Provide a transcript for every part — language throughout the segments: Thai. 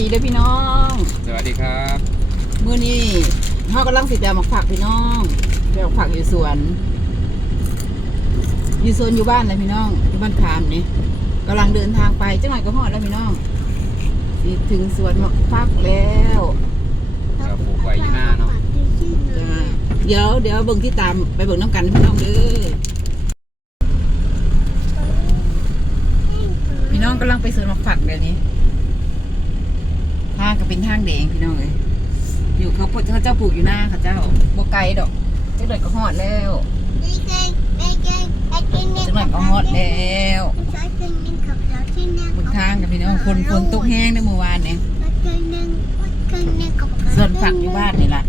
ดีเด้อพี่น้อง สวัสดีครับมื้อนี้เฮากำลังสิไปเอาหมักผักพี่น้องไปเอาผักอยู่สวน อยู่สวนอยู่บ้านเลยพี่น้อง อยู่บ้านขามนี่กำลังเดินทางไปจังหวัดก็ฮอดแล้วพี่น้องสิถึงสวนหมักผักแล้วเราปลูกไว้อยู่หน้าเนาะจ้าเดี๋ยวเดี๋ยวเบิ่งที่ตามไปเบิ่งน้ำกันพี่น้องเด้อพี่น้องกำลังไปสวนหมักผักเดี๋ยวนี้ทาง ก็เป็นทางแดงพี่น้องเลยอยู่เขาเขาเจ้าปลูกอยู่หน้าเขาเจ้าบ่ไกลดอกเจังหน่อยก็ฮอดแล้วเจังหน่อยก็ฮอดแล้วบนทางกับพี่น้องคนคนตกแห้งในเมื่อวานเนี่ยส่วนผักอยู่บ้านนี่แหละ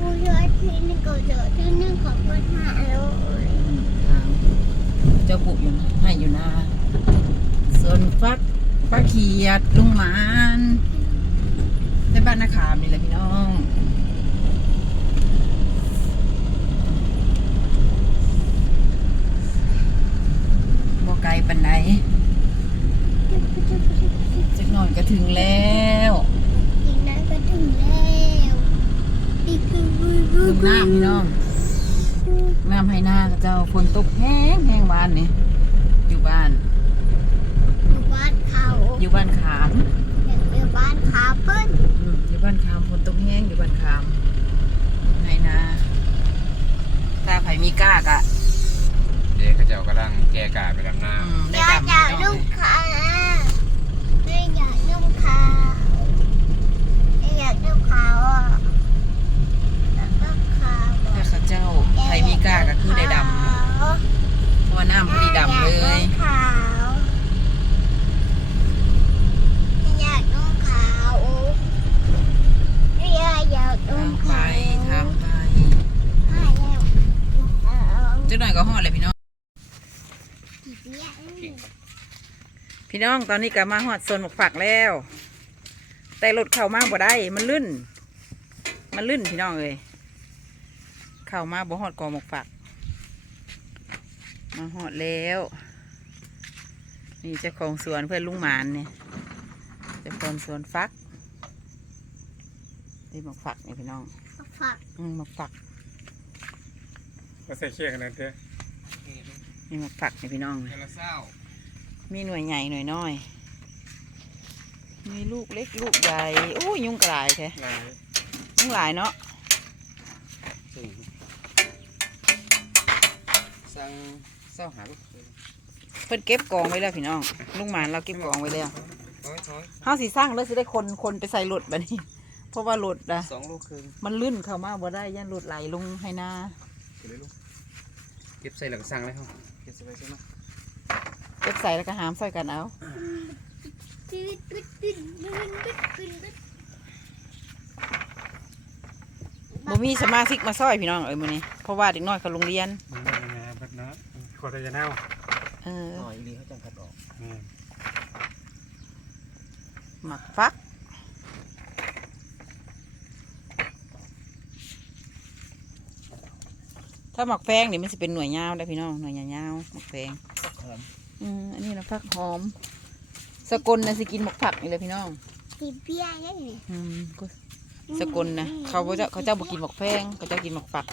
เจ้าปลูกอยู่ให้อยู่หน้าส่วนฟักปลาเขียดลุงหมาน บ้านนาขามนี่แหละพี่น้องบ่ไกลปันไหนจักหน่อยก็ถึงแล้วลืมน้ำพี่น้องน้ำให้หน้าเขาเจ้าฝนตกแห้งแห้งวานนี่อยู่บ้าน อยู่บ้านขาม อืมอยู่บ้านขามฝนตกแห้งอยู่บ้านขามให้นาถ้าไผมีกล้ากะเด็กเขาเจ้ากำลังแก้กาไปดำนาอืมได้ดำพี่น้องเลยถ้าเขาเจ้าไผมีกล้าก็คือได้ดำเพราะว่าน้ำพอดีดำเลย ขาวอยากนุ่งขาวอยากอยากนุ่ง ทำไป ขาว ทำไป ให้แล้วขาว จั กหน่อยก็ฮอดเลยพี่น้องกี่เปี้ยเก่งพี่น้องตอนนี้ก็มาฮอดโซนหมกฝักแล้ว แต่รถเข้ามาบ่ได้มันลื่น มันลื่นพี่น้องเลยเข้ามาบ่ฮอดกอหมกฝัก มาฮอดแล้ว นี่เจ้าของสวนเพื่อนลุงหมานเนี่ยเจ้าของสวนฟักนี่หมกฝักนี่พี่น้อง ฝัก อืมหมกฝัก ก็ใส่เชือกนั่นเด้อนี่หมกฝักนี่พี่น้องเทละเศร้ามีหน่วยใหญ่หน่วยน้อย มีลูกเล็กลูกใหญ่อู้ยยุงกลายแท้หลายยุงหลายเนาะสั่งเศร้าหาลูกเเพิ่นเก็บกองไว้แล้วพี่น้องลุงหมานเราเก็บกองไว้แล้วถอยถอยเฮาสิสร้างแล้วสิได้คนคนไปใส่รถบัดนี้ เพราะว่ารถนะสองลูกครึ่งมันลื่นเข้ามาบ่ได้ยันรถไหลลงให้หน้าเก็บเลยลูก เก็บใส่หลังสั่งเลยครับเก็บใส่ไปใช่ไหมเก็บใส่แล้วก็หามใส่กันเอาตึ๊ดตึ๊ดตึ๊ดตึ๊ดตึ๊ดตึ๊ดตึ๊ดบ่มีสมาชิกมาซอยพี่น้องเอ้ยมื้อนี้เพราะว่าเด็กน้อยเขาโรงเรียนมันเป็นยังไงบัดเนาะขวดจะเน่าเออหน่อยดีเขาจังคัดออกนี่หมักฟัก ถ้าหมักแฟงนี่มันสิเป็นหน่วยยาวได้อพี่น้องหน่วยยาวๆหมักแฟงหอมอืมอันนี้นะฟักหอม สกลนะสิกินหมกผักนี่เลยพี่น้องกี่เปี้ยยังไงอืมก็สกลนะเขาบ่จะเขาเจ้าบอกกินหมกแฟงเขาเจ้ากินหมกฝัก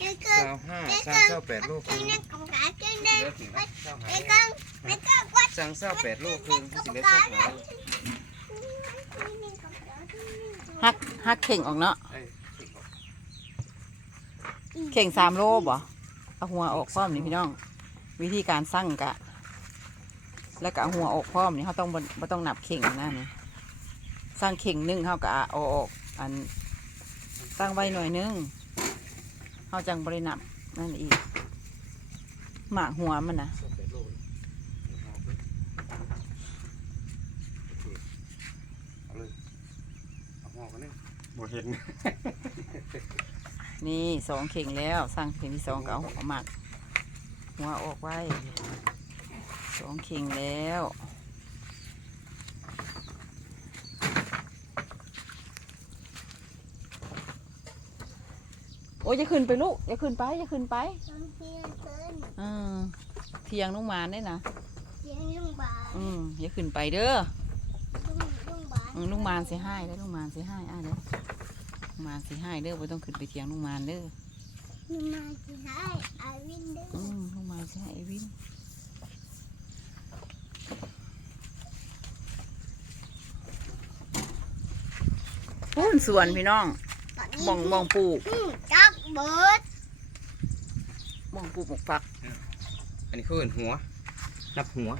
แล้วก็เศร้าห้าสั่งเศร้าแปดลูกคกิรึ่นงนั่งกับขากินได้เหลือถึงนะเศร้าหาแล้วก็แล้วก็วัดสั่งเศร้าแปดลูกครึ่งสิเหลือเศร้าหา ฮักฮักเข่งออกเนาะเอ้ยเข่งสามโลบ่เอาหัวออกพร้อมนี่พี่น้อง วิธีการสั่งกะ แล้วก็เอาหัวออกพร้อมนี่เขาต้องบ่ต้องนับเข่งนะนี่สร้างเข่งหนึ่งเขาก็เอาออก อันตั้งไว้หน่อยนึงเขาจังบริหนับนั่นอีกหมากหัวมันนะ เศร้าแปดลูกเอาเลยเอาหม้อกันนี่ บ่เห็นนี่สองเข่งแล้ว สร้างเข่งที่สองก็เอาหัวหมักหัวออกไว้สองเข่งแล้วโอ้ยอย่าขึ้นไปลูกอย่าขึ้นไปอย่าขึ้นไปเพียงเกินเออเทียงลงมาได้นะเพียงลุงบาลอืมอย่าขึ้นไปเด้อลุง ลุงบาลอืมลุงมานสิให้ได้อลุงมานสิให้อะเด้อลุงมานสิให้เด้อบ่ต้องขึ้นไปเถียงลุงมานเด้อลุงมาสิให้อาวินเด้ออืมลุงมานสิให้ไอ้วินพูนสวนพี่น้องตอนนี้บ่องบ่องปลูกอืมจักเบิดบ่องปลูกหมกฝัก อันนี้คือเอิ้นหัว นับหัว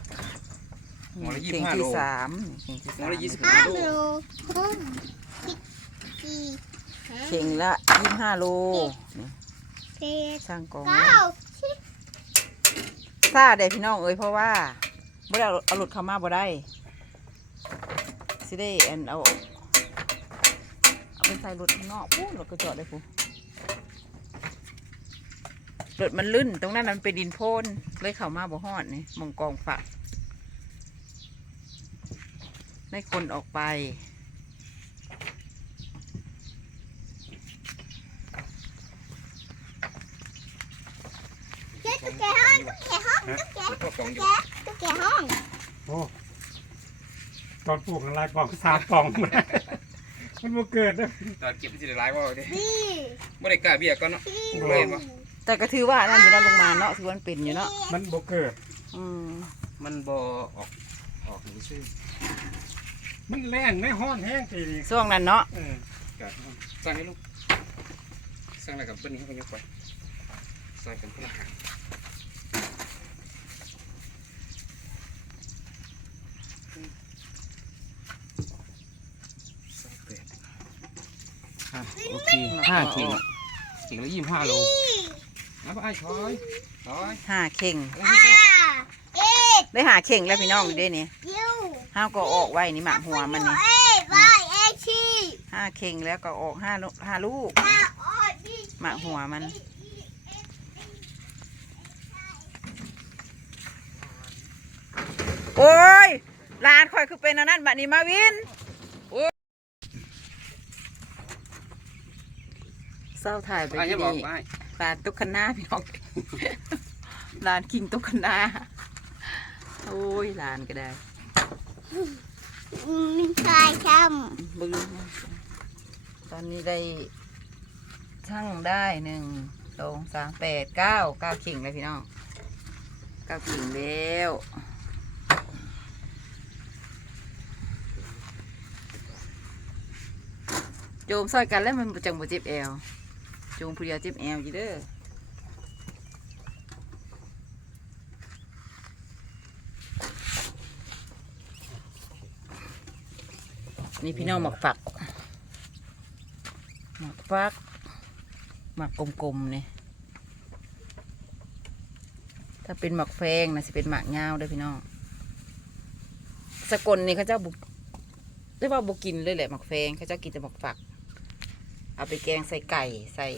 หัวละเข่ง25ที่โลสามเข่งที่หัสาวมละยี่สิบห้าโลหกสิบสี่ห้าเข่งละยี่สิบห้าโลนี่เจ็ดสร้างกองเก้าสิบซาได้พี่น้องเอ้ยเพราะว่าบ่ได้เอาเอารถเข้ามาบ่ได้สิได้อันเอาเอาไปใส่รถข้างนอกปู้รถก็จอดได้ปูรถมันลื่นตรงนั้นมันเป็นดินโพนเลยเข้ามาบ่ฮอดนี่หมองกองฝัก ได้คนออกไป เจ็ดตุ๊กแกห้องตุ๊กแกห้องตุ๊กแกพวกสองอยู่ตุ๊กแกห้องโอ้ตอนปลูกอะไรปองสามปองมันมันบ่เกิดนะตอนเก็บที่ได้หลายบ่เด้นี่บ่ได้กล้าเบี้ยก่อนเนาะนี่เล่นปะแต่ก็ถือว่านั่นอยู่นั่นลงมาเนาะถือว่ามันเป็นอยู่เนาะมันบ่เกิด อืมมันบ่ออกออกนี่ซื่อ มันแรงในห้อนแห้งทีนี้ช่วงนั้นเนาะเออกัดสั่งให้ลูกสั่งแล้วกับเปิ้นนี้เขาก็ยกไปใส่กันคนละหางใส่เป็ดอะโอเคห้าเข่งเข่งละยี่สิบห้าโลนะพ่อไอ้ถอยถอยห้าเข่งอ่าเอ็ดได้หาเข่งแล้วพี่น้องอยู่เด้นี่ยู ห้าก็ออกไว้นี่หมากหัวมันนี่เอ็ดวายเอ็ดชีห้าเข่งแล้วก็ออกห้าลูกห้าลูกห้าออดบีหมากหัวมัน โอ้ยหลานคอยคือเป็นอันนั้นบัดนี้มาวินโอ้ยเศร้าถ่ายไปไอ้ที่จะบอกนี่ไปหลานตุกขนาพี่น้องหลานกิงตุกขนาโอ้ยหลานก็ได้ มีชายช้บึ้งตอนนี้ได้ช่างได้หนึ่งสองสามแปดเก้าเก้าขิงเลยพี่น้องเก้าขิงแล้วโจมซอยกันแล้วมันจังบ่เจ็บแอวโจมผู้เดียวเจ็บแอวจีเด้อ นี่พี่น้องหมักฝักหมักฟักหมักกลมๆเนี่ยถ้าเป็นหมักแฟงนะสิเป็นหมักยาด้อพี่น้องสกลนี่เขาเจ้าบุได้ว่าบุกินเลยแหละหมักแฟงเขาเจ้ากินแต่หมักฝัก เอาไปแกงใส่ไก่ใส่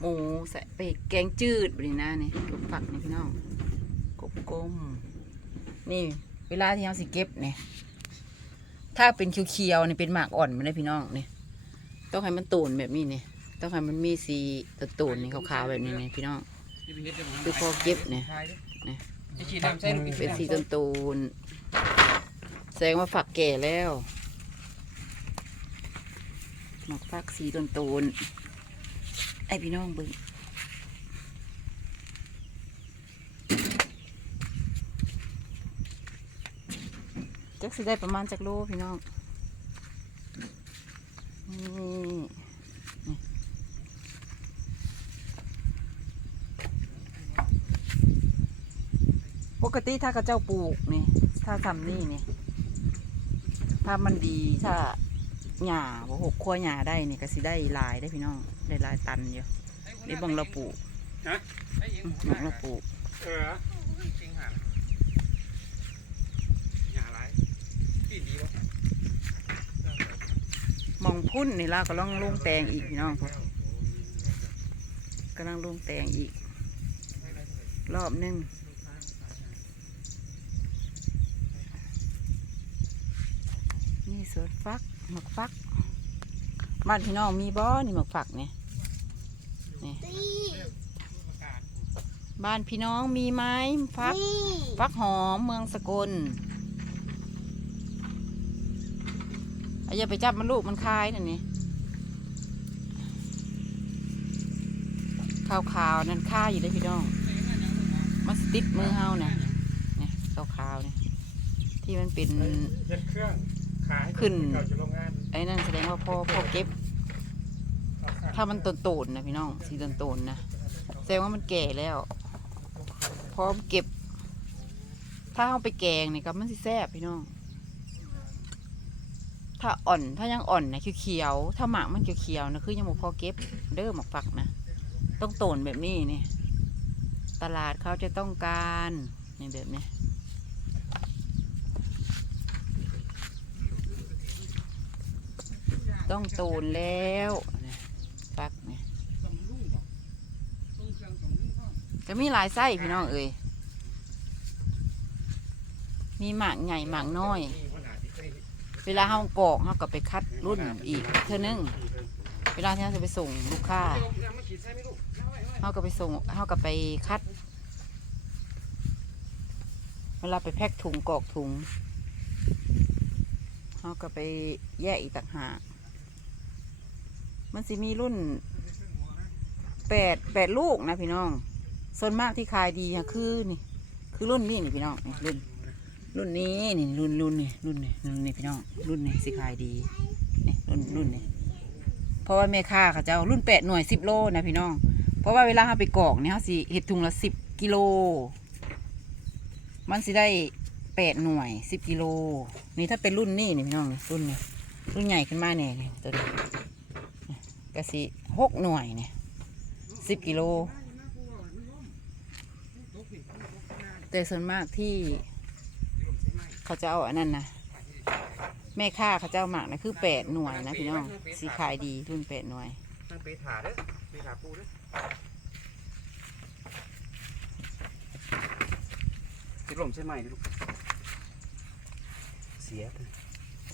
หมูใส่ไปแกงจืดแบบนี้นะนี่ลูกฝักนี่พี่น้องกลมๆนี่ เวลาที่เราสิเก็บเนี่ย ถ้าเป็นเขียวๆนี่เป็นหมากอ่อนมันได้พี่น้องนี่ต้องให้มันตูนแบบนี้นี่ต้องให้มันมีสีตูนนี่ขาวๆแบบนี้นี่พี่น้องคือพอเก็บเนี่ยเนี่ยไอ้ฉีดน้ำใส่ลูกอีกเป็นสีตูนแสดงว่าฝักแก่แล้วหมากฝักสีตูนไอพี่น้องบึง จักสิได้ประมาณจักโลพี่น้องนี่นี่ปกติถ้าเขาเจ้าปลูกนี่ ถ้าทำนี่นี่ถ้ามันดีถ้าหญ้าบ่หกขั้วหญ้าได้นี่ก็สิได้หลายได้พี่น้อง ได้หลายตันอยู่นี่บังเราปลูกอืมบังเราปลูกเออ อย่าไรปีดีวะ มองพุ่นนี่เราก็ต้องลุงแตงอีกพี่น้องพวกกำลังลุงแตงอีก รอบหนึงนี่สวนฟักหมักฟัก บ้านพี่น้องมีบ่อนี่หมักฟักเนี่ยสี่บ้านพี่น้องมีไหมฟักนี่ฟักหอมเมืองสกล อาอย่าไปจับมันลูกมันคายนั่นนี่ขาวๆนั่นค่าอยู่เลยพี่น้องมันสติดมือเฮาเนี่ยเนี่ยขาวๆเนี่ยที่มันเป็นเย็ดเครื่องขายขึ้นเก่าจะโรงงานไอ้นั่นแสดงว่าพ่อพ่อเก็บ ถ้ามันตนโตนๆนะพี่น้องสีตนโตนๆนะแสดงว่ามันแก่แล้วพร้อมเก็บ ถ้าเอาไปแกงนี่ก็มันสิแซ่บพี่น้อง ถ้าอ่อนถ้ายังอ่อนนะเขียวๆถ้าหมากมันเขียวๆนะคือยังบ่พอเก็บเด้อหมากฝักนะต้องโตนแบบนี้นี่ตลาดเขาจะต้องการนี่แบบนี้ต้องโตนแล้วนะฝักนี่จะมีหลายไส้พี่น้องเอ้ยมีหมากใหญ่หมากน้อย เวลาเฮากอกเฮาก็ไปคัดรุ่นอีกเท่านึงเวลาที่เราจะไปส่งลูกค้าเฮาก็ไปส่งเฮาก็ไปคัด เวลาไปแพ็คถุงกอกถุงเฮาก็ไปแยกอีกต่างหากมันสิมีรุ่นแปดแปดลูกนะพี่น้อง ส่วนมากที่ขายดีคือนี่ คือรุ่นนี้นี่พี่น้องรุ่น รุ่นนี้นี่รุ่นรุ่นนี่รุ่นนี่รุ่นนี่พี่น้องรุ่นนี่สิขายดีนี่รุ่นรุ่นนี่เพราะว่าแม่ค้าเขาจะเอารุ่นแปดหน่วยสิบโลนะพี่น้อง เพราะว่าเวลาเขาไปกรอกเนี่ยเขาสิเห็ดถุงละสิบกิโล มันสิได้แปดหน่วยสิบกิโล นี่ถ้าเป็นรุ่นนี่นี่พี่น้องนี่รุ่นนี่รุ่นใหญ่ขึ้นมาเนี่ยนี่ตัวนี้ก็สิหกหน่วยเนี่ยสิบกิโลแต่ส่วนมากที่ เขาจะเอาอันนั้นนะแม่ค้าเขาจะเอาหมากนะคือแปดหน่วยนะพี่น้องสีขายดีรุ่นแปดหน่วยนั่งไปถาเด้อไปถาปูเด้อสิลมใช่ไหมดิลูกเสียไป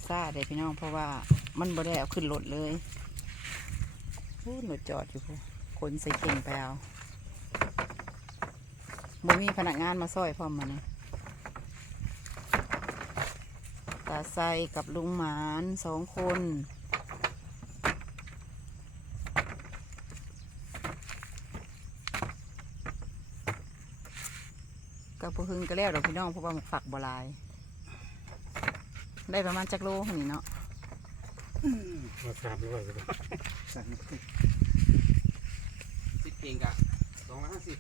ซาเลยพี่น้องเพราะว่ามันบ่ได้เอาขึ้นรถเลยพูดรถจอดอยู่พู้นคนใส่เข่งไปเอาบ่มีพนักงานมาซอยพร้อมมาเนี่ยตาใส่กับลุงหมานสองคนก็พอหึงก็แล้วดอกพี่น้องเพราะว่าหมกฝักบหลาย ได้ประมาณจักโลคนนี้เนาะมาสามร้อยกว่าบาทสั่งสิบเองกะสองร้อยห้าสิบ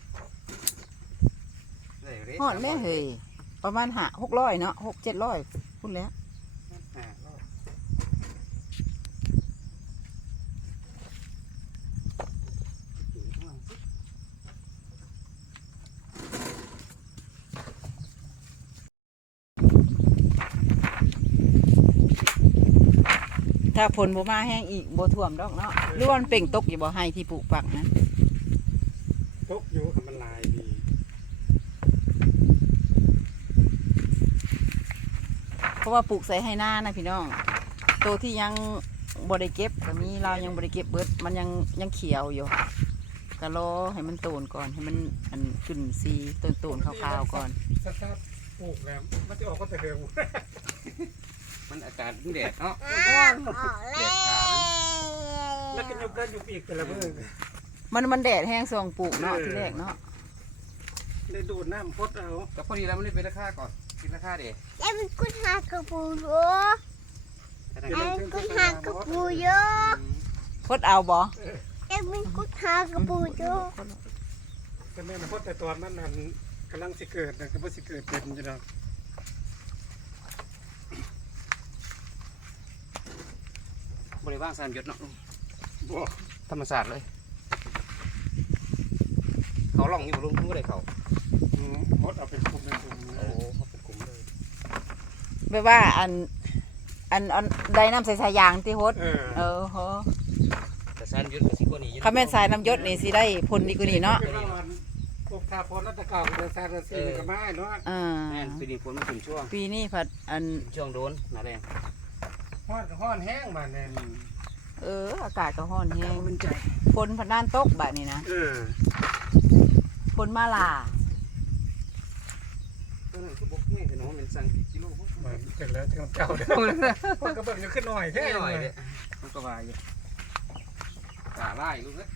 ได้เรทหอดแม่เฮยประมาณหาหกร้อยเนาะหกเจ็ดร้อยพูดแล้ว ห้ารอบอยู่ข้างหลังสิ ถ้าฝนบ่มาแห้งอีกบ่ท่วมดอกเนาะหรือว่ามันเป่งตกอยู่บ่ให้ที่ปลูกปักนะตกอยู่กับมันลายดีเพราะว่าปลูกใส่ให้หน้านะพี่น้องตัวที่ยังบ่ได้เก็บก็มีเรายังบ่ได้เก็บเบิดมันยังยังเขียวอยู่ก็รอให้มันโตนก่อนให้มันอันขึ้นสีต้นโตนๆขาวๆก่อนถ้าถ้าปลูกแล้วมันจะออกก็แต่เร็ว มันอากาศแดดเนาะออกแล้วแล้วก็ยกกันอยู่อีกแต่ละมือมันมันแดดแห้งส่วงปลูกเนาะเออที่แรกเนาะได้ดูดน้ำพดเอาแต่พอดีแล้วมันได้เป็นราคาก่อนคิดราคาเด็ไอ้เป็นกุญหากระปูโยแต่ไอ้เป็นกุญหากระปูโยพดเอาบ่ไอ้เป็นกุญหากระปูโยแต่แม่นพดแต่ตอนนั้นนั่นกำลังสิเกิดนะก็บ่สิเกิดเป็นอยู่แล้ว บริวารสามหยศเนาะบ่ธรรมศาสตร์เลย เขาล่องอยู่บ่ลุงก็ได้เขาอืมพดเอาเป็นกลุ่มเป็นกลุ่มโอ้เขาเป็นกลุ่มเลยแบบว่าอัน อันอันได้น้ำใส่สายยางที่ฮดเออเออโหแต่สามหยศก็สิกว่านี้อยู่คาแม่นสายน้ำยศนี่สิได้ผลดีกว่านี้เนาะเป็นว่ามันพวกทาพดแล้วแตะเก่าก็จะซาดซีนี่ก็มาเนาะอ่าแม่นปีนี้ฝนมันถึงช่วง ปีนี้ผัดอันช่วงโดนหนาแรง ฮ้อนฮ้อนแห้งมาแน่นเออ อากาศก็ร้อนแฮงมันใจฝนผัดน่านตกบาดนี้นะเออฝนนมาลาตัวนั้นคือบกแห้งแต่น้องเป็นสั่งกิโลเขาเหมือนกันแล้วที่เจ้าเด้อคนก็เบิ่งอยู่ขึ้นหน่อยแค่แค่หหน่น่ออยยเลยมันก็วายอยู่ตาไล่ลูกเอ้ย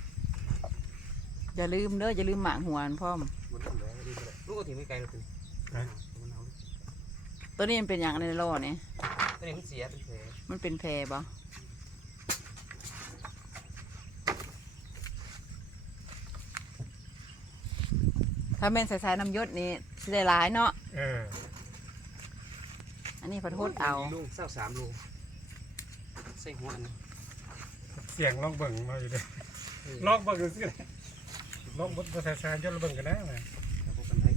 อย่าลืมเด้ออย่าลืมหมางหัวมันพร้อมบนต้นเลยดีเลยลูกก็ถิ่นไม่ไกลเลยตัวนี้มันเอาตัวนี้มันเป็นอย่างในโลนี่ ตัวนี้มันเสียเป็นแผลมันเป็นแพรบ่ถ้าแม่นใส่สายน้ำยศนี่สิได้หลายเนาะ เอออันนี้พอโทษเอา ลูกเศร้าสามโลใส่หัวอันนี้เสียงลองเบิ่งมาอยู่เด้อลองเบิ่งดูสิลองเบิ่งภาษาชาญยศเบิ่งกันนะแม่พวกกันไทย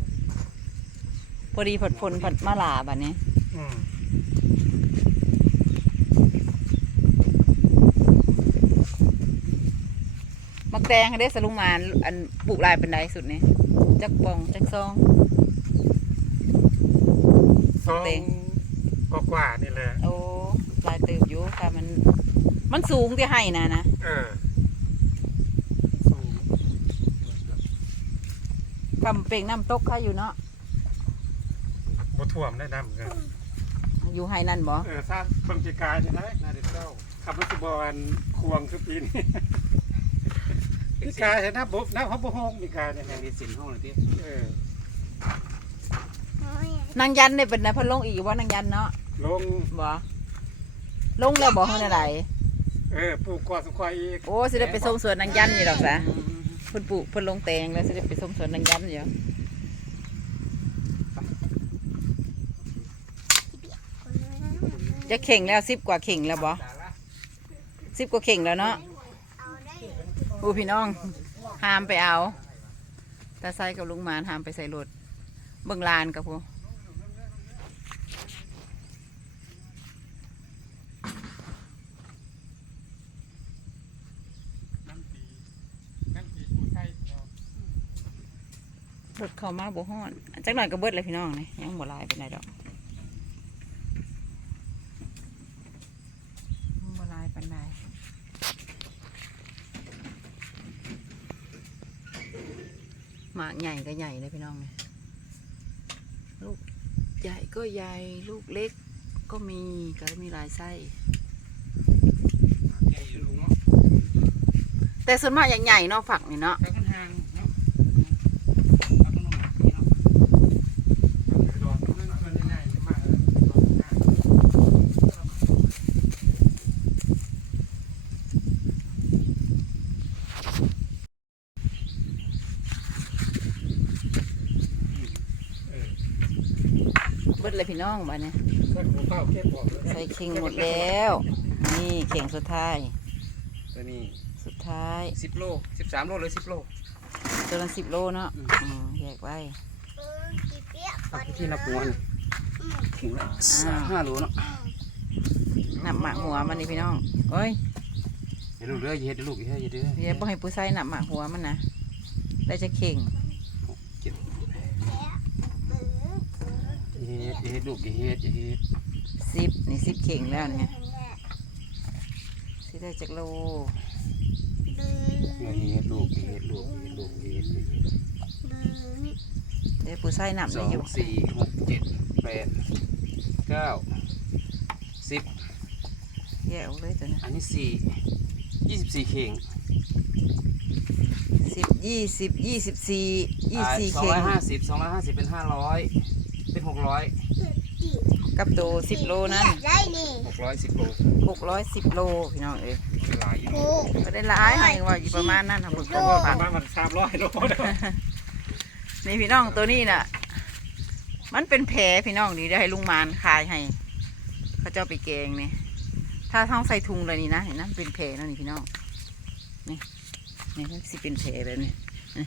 พอดีผดผลผัดมาลาบัดนี้ อืม มัก แตงให้ได้สลุงมานอันปลูกลายเป็นไดสุดนี่จักปองจักซองซองเต็งก็กว่านี่แหละโอ้ลายเติบอยู่ค่ะมัน มันสูงที่ให้นะนะเออสูงกำเป่งน้ำตกค่ะอยู่เนาะบ่ท่วมได้น้ำกันอยู่ให้นั่นบ่เออทราบเบิ่งจิกายนี่นะน่าเด็ดเก้าขับรถสิบอันควงคือปีนี้ พี่กายเห็นนะบุ๊น้ำเขาบ่ฮ้องมีกายเนี่ยแห่งดีสินห้องเลยที่เออนางยันได้เป็นนะเพิ่นลงอีกว่านางยันเนาะลงบ่ลงแล้วบ่เฮาได้ไหนเออปลูกกว่าสุควายอีกโอ้สิได้ไปส่งสวนนางยันอยู่ดอกซะเพิ่นปลูกเพิ่นลงแตงแล้วสิได้ไปส่งสวนนางยันอยู่จะเข่งแล้ว10กว่าเข่งแล้วบ่10กว่าเข่งแล้วเนาะ ผู้พี่น้องห้ามไปเอาตาไซกับลุงมานห้ามไปใส่รถเบิ่งลานกับผู้น้ำปีน้ำปีปูไทยเนาะรถเข้ามาบ่ฮ้อนจักหน่อยก็เบิดเลยพี่น้องนี่ยังบ่ลายเป็นไรดอกยังบ่หลายปานใด หมากใหญ่ก็ใหญ่เลยพี่น้องนี่ลูกใหญ่ก็ใหญ่ ลูกเล็กก็มีก็มีหลายไส้ใหญ่ลุงเนาะแต่ส่วนมากใหญ่ๆเนาะฝักนี่เนาะแล้วกันห่างเนาะเอาต้นไม้นี่เนาะ ดอนมันง่ายๆมากเลยดอนง่าย เบิ ดเลยพี่น้องบ้านนี้เพิ่นหัวเป้าเก็บบอกเลยใส่เข่งหมดแล้ว นี่เข่งสุดท้าย ตัวนี้สุดท้ายสิบโลสิบสามโลหรือสิบโลตัวละสิบโลเนาะอืมแยกไว้ เอาที่นับหัวนี่ถึงละสามห้าโลเนาะนับหมากหัวมันนี่พี่น้องเอ้ยเดี๋ยวลูกเด้ออย่าเฮ็ดเด้อลูกอย่าเฮ็ดอย่าเด้อ เดี๋ยวบ่ให้ผู้ใส่นับหมากหัวมันนะได้จะเข่ง เจ็ดอย่า เฮ็ดอย่าเฮ็ดลูกอย่าเฮ็ดอย่าเฮ็ดสิบนี่สิบเข่งแล้วเนี่ยสิได้จักโลอย่าเฮ็ดลูกอย่าเฮ็ดลูกอย่าเฮ็ดลูกอย่าเฮ็ดอย่าเฮ็ดเดี๋ยวผู้ใส่นับสได้องอยู่สี่หกเจ็ดแปดเก้าสิบแยกออกเลยตัวนี้อันนี้สี่ยี่สิบสี่เข่งสิบยี่สิบยี่สิบสี่ยี่สิบสี่สองเข่ร้องยห้าสิบสองร้อยห้าสิบเป็นห้าร้อย เป็นหกร้อยกับตัวสิบโลนั้นได้นี่หกร้อยสิบโลหกร้อยสิบโลพี่น้องเอ้ยหลายอยู่โอ้ก็ได้หลายให้ว่าอยู่ประมาณนั้นทำบุญก็ปฟัระงมาณมันสามร้อยโลเด้อนี่พี่น้องตัวนี้น่ะ มันเป็นแผลพี่น้องนี่ได้ให้ลุงมานขายให้ เขาเจ้าไปแกงนี่ถ้าท้องใส่ถุงเลยนี่นะเห็นนะมันเป็นแผลแล้วนี่พี่น้องนี่นี่มันสิเป็นแผลแบบนี้นี่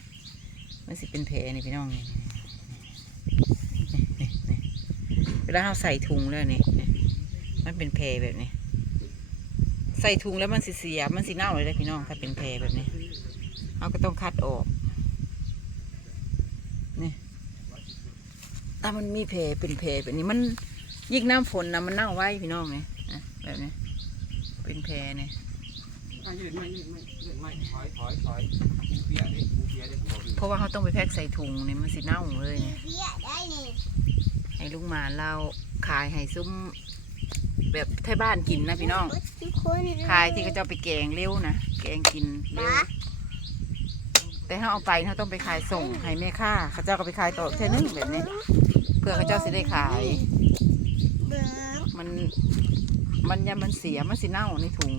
มันสิเป็นแผลนี่พี่น้องนี่นี่นี่ เวลาเราใส่ถุงแล้วนี่มันเป็นแผลแบบนี้ ใส่ถุงแล้วมันสิเสีย มันสิเน่าเลยเลยพี่น้อง ถ้าเป็นแผลแบบนี้เราก็ต้องคัดออกนี่ถ้ามันมีแผลเป็นแผลแบบนี้มันยิ่งน้ำฝนนะมันเน่าไว้พี่น้องเนี่ยแบบนี้ เป็นแผลเนี่ยเพราะว่าเขาต้องไปแพ็คใส่ถุงเนี่ยมันสิเน่าเลยเนี่ยเบี้ยได้นี่ ให้ลุงหมานเราขายให้ซุ้มแบบไทยบ้านกินนะพี่น้องทุกคนขายที่เขาจะเอาไปแกงเร็วนะแกงกินเร็วแต่ถ้าเอาไปเขาต้องไปขายส่งให้แม่ค้าเขาเจ้าก็ไปขายต่อเท่านึงแบบนี้ เพื่อเขาเจ้าสิได้ขายเบิ้งมันมันยามันเสียมันสิเน่าในถุง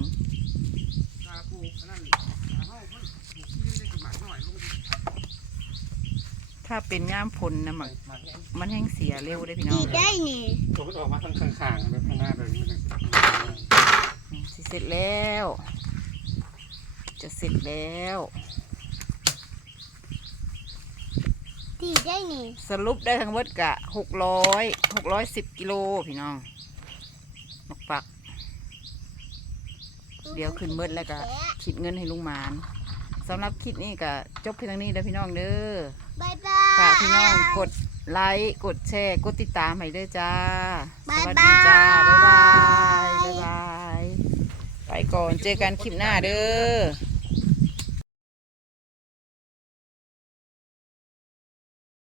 ตาปูอันนั้นตาเฮามันปูที่ได้กระหมากหน่อยลงดิ ถ้าเป็นง่ามพลนะมันหมากแห้งมันแห้งเสียเร็วได้พี่น้อดีงได้นี่ตัวมันออกมาข้างข้างๆแบบข้างหน้าแบบนี้มันจะนี่สิเสร็จแล้ว จะเสร็จแล้วดีได้นี่สรุปได้ทั้งหมดกะหกร้อยหกร้อยสิบกิโลพี่น้องนกปัก เดี๋ยวขึ้นเบิดแล้วก็คิดเงินให้ลุงหมานสำหรับคลิปนี้ก็จบเพียงเท่านี้เด้อพี่น้องเด้อ บายบายฝากพี่น้องกดไลค์กดแชร์กดติดตามให้ด้วยจ้าสบ๊ายบายวัสดีจ้าบ๊ายบายบ๊ายบายไปก่อนเจอกันคลิปหน้าเด้อ